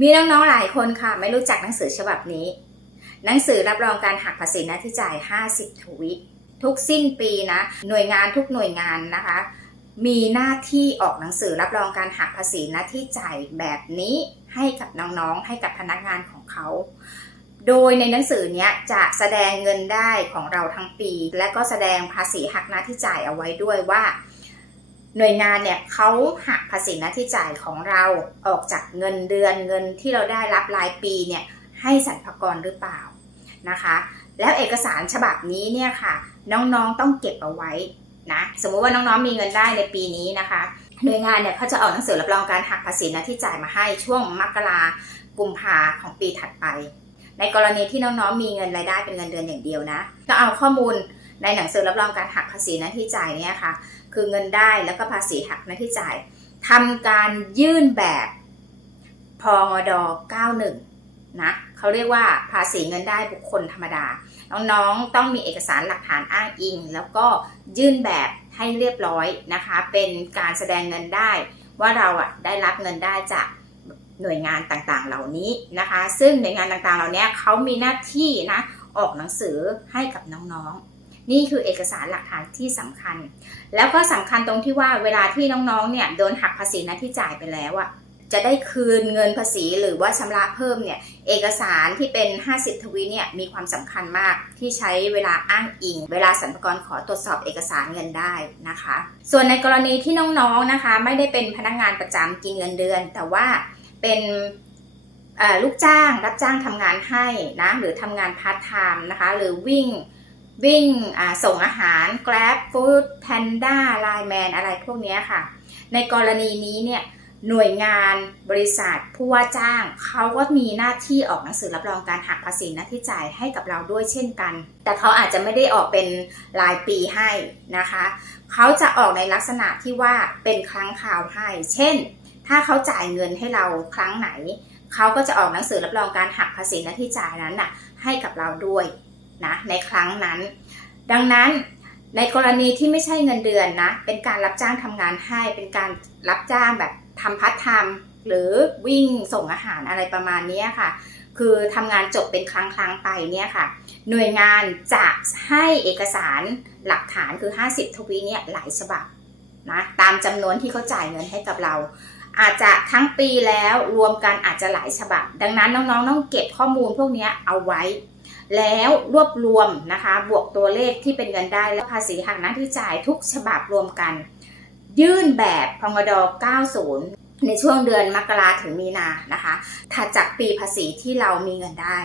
มีน้องๆหลายคนค่ะ ไม่รู้จักหนังสือฉบับนี้ หนังสือรับรองการหักภาษีหน้าที่จ่าย 50 ทวิตทุกสิ้นปีนะ หน่วยงานทุกหน่วยงานนะคะ มีหน้าที่ออกหนังสือรับรองการหักภาษีหน้าที่จ่ายแบบนี้ให้กับน้องๆ ให้กับพนักงานของเขา โดยในหนังสือเนี้ยจะแสดงเงินได้ของเราทั้งปี และก็แสดงภาษีหักหน้าที่จ่ายเอาไว้ด้วยว่า หน่วยงานเนี่ยเขาหักภาษีหน้าที่จ่ายของเราออกจากเงินเดือนเงินที่เราได้รับรายปีเนี่ยให้สรรพากรหรือเปล่านะคะ แล้วเอกสารฉบับนี้เนี่ยค่ะ น้องๆต้องเก็บเอาไว้นะสมมุติว่าน้องๆมีเงินได้ในปีนี้นะคะ หน่วยงานเนี่ยเขาจะออกหนังสือรับรองการหักภาษีหน้าที่จ่ายมาให้ช่วงมกรากุมภาของปีถัดไป ในกรณีที่น้องๆมีเงินรายได้เป็นเงินเดือนอย่างเดียวนะก็เอาข้อมูลในหนังสือรับรองการหักภาษีหน้าที่จ่ายเนี่ยค่ะ คือเงินได้แล้วก็ภาษีหักหน้าที่จ่ายทำการยื่นแบบพงด91 นะเขาเรียกว่าภาษีเงินได้บุคคลธรรมดา น้องๆ ต้องมีเอกสารหลักฐานอ้างอิง แล้วก็ยื่นแบบให้เรียบร้อยนะคะ เป็นการแสดงเงินได้ ว่าเราอะได้รับเงินได้จากหน่วยงานต่างๆ เหล่านี้นะคะ ซึ่งหน่วยงานต่างๆ เหล่านี้เขามีหน้าที่นะออกหนังสือให้กับน้องๆ นี่คือเอกสารหลักฐานที่สำคัญ แล้วก็สำคัญตรงที่ว่าเวลาที่น้องๆ เนี่ยโดนหักภาษีน้าที่จ่ายไปแล้วอะจะได้คืนเงินภาษีหรือว่าชำระเพิ่มเนี่ยเอกสารที่เป็น 50 ทวีเนี่ยมีความสำคัญมากที่ใช้เวลาอ้างอิง เวลาสรรพากรขอตรวจสอบเอกสารเงินได้นะคะ ส่วนในกรณีที่น้องๆนะคะ ไม่ได้เป็นพนักงานประจำกินเงินเดือน แต่ว่าเป็นลูกจ้างรับจ้างทำงานให้นะหรือทำงานพาร์ทไทม์นะคะหรือวิ่ง วิ่งส่งอาหาร Grab Food Panda Line Man อะไรพวกนี้ค่ะ ในกรณีนี้เนี่ยหน่วยงานบริษัทผู้ว่าจ้าง เขาก็มีหน้าที่ออกหนังสือรับรองการหักภาษีหน้าที่จ่ายให้กับเราด้วยเช่นกัน แต่เขาอาจจะไม่ได้ออกเป็นรายปีให้นะคะ เขาจะออกในลักษณะที่ว่าเป็นครั้งคราวให้ เช่น ถ้าเขาจ่ายเงินให้เราครั้งไหน เขาก็จะออกหนังสือรับรองการหักภาษีหน้าที่จ่ายนั้นน่ะให้กับเราด้วย นะในครั้งนั้น ดังนั้นในกรณีที่ไม่ใช่เงินเดือนนะ เป็นการรับจ้างทำงานให้ เป็นการรับจ้างแบบทำพัฒทม์หรือวิ่งส่งอาหารอะไรประมาณนี้ค่ะ คือทำงานจบเป็นครั้งครั้งไปเนี่ยค่ะ หน่วยงานจะให้เอกสารหลักฐานคือ 50 ทวีเนี่ยหลายฉบับนะตามจำนวนที่เขาจ่ายเงินให้กับเรา อาจจะทั้งปีแล้วรวมกันอาจจะหลายฉบับ ดังนั้นน้องๆต้องเก็บข้อมูลพวกนี้เอาไว้ แล้วรวบรวมนะคะ บวกตัวเลขที่เป็นเงินได้และภาษีหักหน้าที่จ่ายทุกฉบับรวมกัน ยื่นแบบพงด90 ในช่วงเดือนมกราถึงมีนานะคะถัดจากปีภาษีที่เรามีเงินได้